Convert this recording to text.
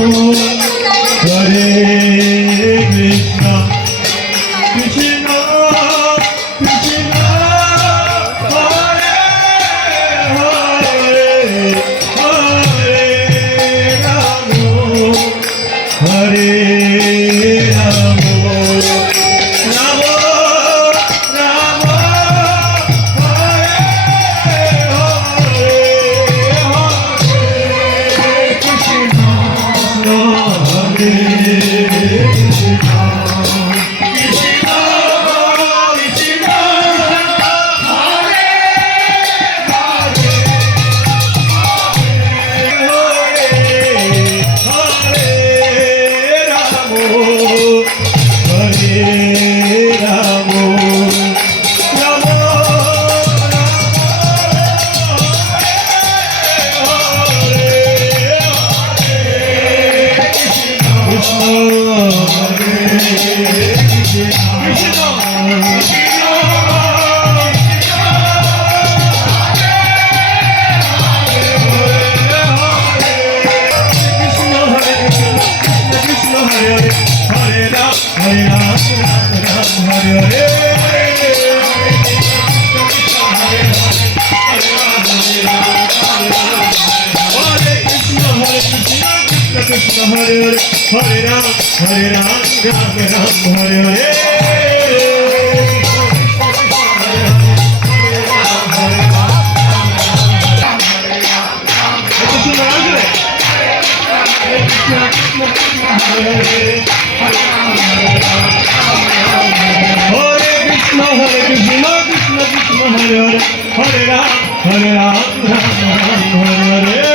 Hare Krishna Krishna Krishna Hare Hare Hare Ram Hare Ram Ram Ram Hare Hare Hare Krishna Hare Krishna Hare Ram, Hare Ram, Ram Ram, Hare Hare. Hare Krishna, Krishna Krishna, Hare Hare, Hare Ram, Ram Ram, Hare Hare.